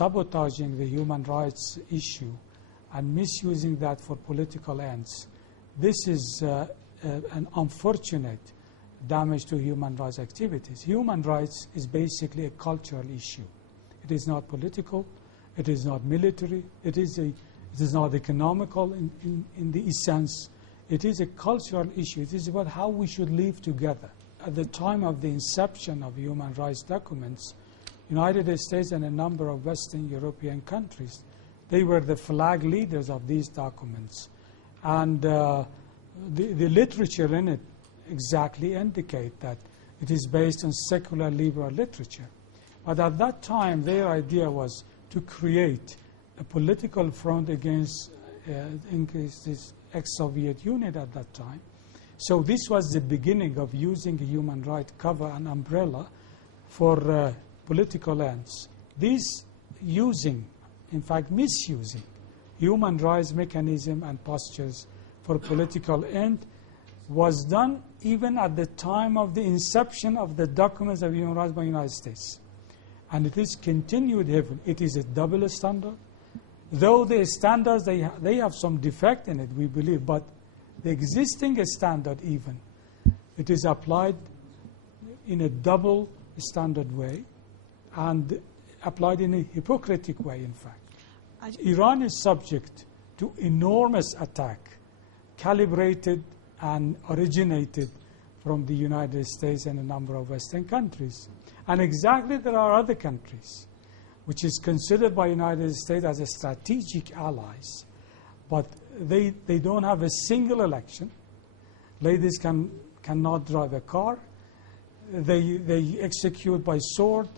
sabotaging the human rights issue and misusing that for political ends. This is an unfortunate damage to human rights activities. Human rights is basically a cultural issue. It is not political, it is not military, it is not economical in the essence. It is a cultural issue. It is about how we should live together. At the time of the inception of human rights documents, United States and a number of Western European countries, they were the flag leaders of these documents. And the literature in it exactly indicate that it is based on secular liberal literature. But at that time, their idea was to create a political front against this ex-Soviet Union at that time. So this was the beginning of using a human rights cover and umbrella for political ends. This using, in fact misusing, human rights mechanism and postures for political end was done even at the time of the inception of the documents of human rights by the United States. And it is continued heavily. It is a double standard. Though the standards, they have some defect in it, we believe, but the existing standard even, it is applied in a double standard way and applied in a hypocritical way, in fact. Iran is subject to enormous attack, calibrated and originated from the United States and a number of Western countries. And exactly there are other countries which is considered by the United States as a strategic allies, but they don't have a single election. Ladies cannot drive a car. They execute by sword.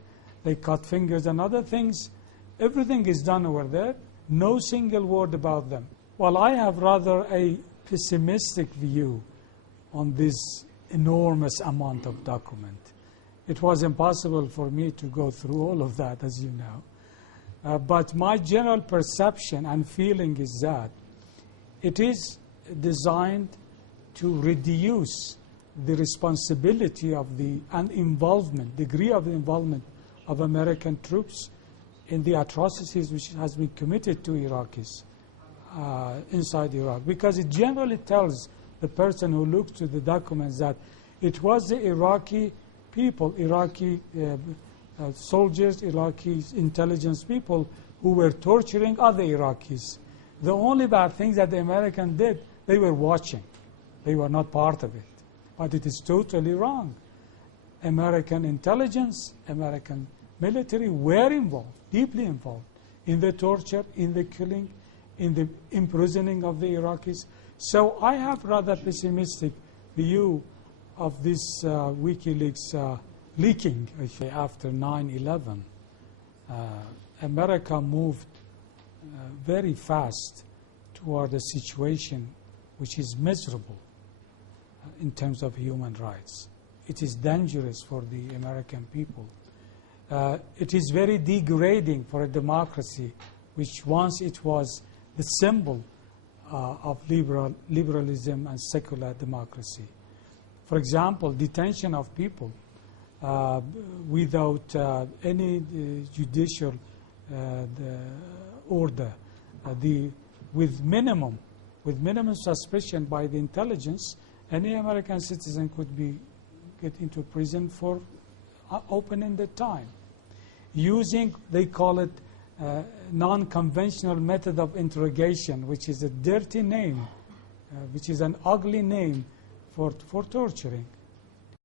They cut fingers and other things. Everything is done over there. No single word about them. Well, I have rather a pessimistic view on this enormous amount of document. It was impossible for me to go through all of that, as you know. But my general perception and feeling is that it is designed to reduce the responsibility of and involvement, degree of involvement of American troops in the atrocities which has been committed to Iraqis inside Iraq. Because it generally tells the person who looks to the documents that it was the Iraqi people, Iraqi soldiers, Iraqi intelligence people who were torturing other Iraqis. The only bad things that the Americans did, they were watching. They were not part of it. But it is totally wrong. American intelligence, American military were involved, deeply involved, in the torture, in the killing, in the imprisoning of the Iraqis. So I have rather pessimistic view of this WikiLeaks leaking. After 9/11, America moved very fast toward a situation which is miserable in terms of human rights. It is dangerous for the American people. It is very degrading for a democracy which once it was the symbol of liberalism and secular democracy. For example, detention of people without any judicial order, with minimum suspicion by the intelligence, any American citizen could get into prison for opening the time. Using, they call it non-conventional method of interrogation, which is a dirty name, which is an ugly name for torturing.